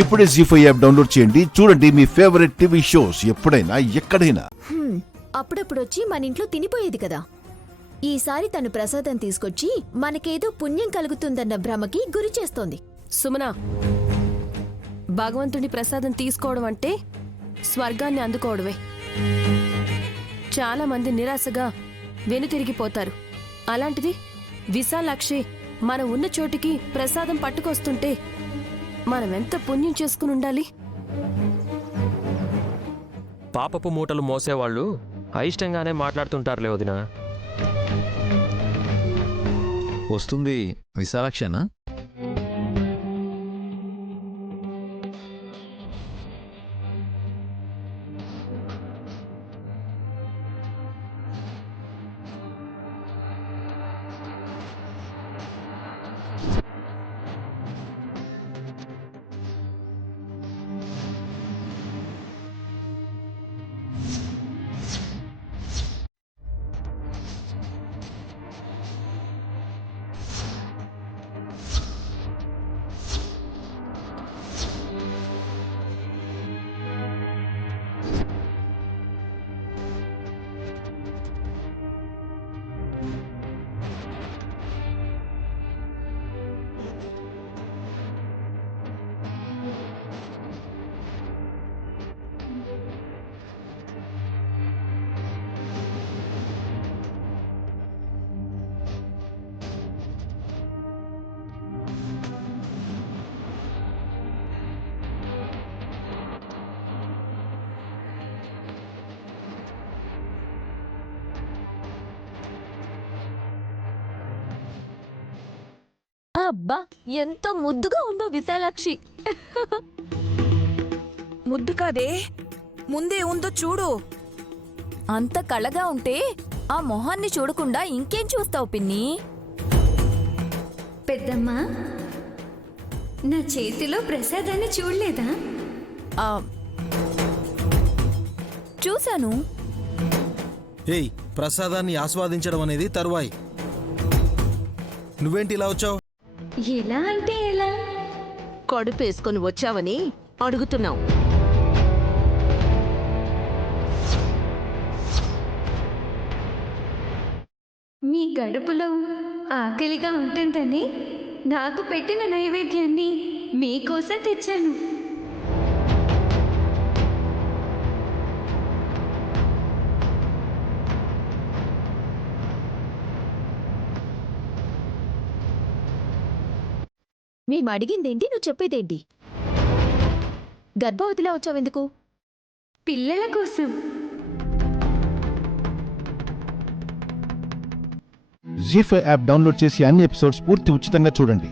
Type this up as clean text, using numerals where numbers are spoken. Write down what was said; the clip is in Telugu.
ఇప్పుడే జీ5 యాప్ డౌన్లోడ్ చేయండి. చూడండి మీ ఫేవరెట్ టీవీ షోస్ ఎప్పుడైనా ఎక్కడైనా. అప్పుడప్పుడొచ్చి మన ఇంట్లో తినిపోయేది కదా. ఈసారి తను ప్రసాదం తీసుకొచ్చి మనకేదో పుణ్యం కలుగుతుందన్న భ్రమకి గురి చేస్తోంది. సుమనా, భగవంతుడి ప్రసాదం తీసుకోవడం అంటే స్వర్గాన్ని అందుకోవడమే. చాలా మంది నిరాశగా వెనుతిరిగిపోతారు. అలాంటిది విశాలాక్షి మనం ఉన్న చోటికి ప్రసాదం పట్టుకొస్తుంటే మనమెంత పుణ్యం చేసుకుని ఉండాలి. పాపపు మూటలు మోసేవాళ్ళు అయిష్టంగానే మాట్లాడుతుంటారులే వదినా. వస్తుంది విశాలాక్షనా? అబ్బా, ఎంతో ముద్దుగా ఉందో విశాలాక్షి. ముద్దు కాదే, ముందే ఉందో చూడు. అంత కళగా ఉంటే ఆ మొహాన్ని చూడకుండా ఇంకేం చూస్తావు పిన్ని? పెద్దమ్మా, నా చేతిలో ప్రసాదాన్ని చూడలేదా? చూశాను. ఏయ్, ప్రసాదాన్ని ఆస్వాదించడం అనేది తరువాయి. నువ్వేంటి ఇలా వచ్చావు? ఎలా అంటే ఎలా? కడుపేసుకొని వచ్చావని అడుగుతున్నావు. మీ గడుపులో ఆకలిగా ఉంటుందని నాకు పెట్టిన నైవేద్యాన్ని మీకోసం తెచ్చాను. మేము అడిగిందేంటి, నువ్వు చెప్పేదేంటి? గర్భవతిలా వచ్చావెందుకు? పిల్లల కోసం. జీ5 యాప్ డౌన్లోడ్ చేసి అన్ని ఎపిసోడ్స్ పూర్తి ఉచితంగా చూడండి.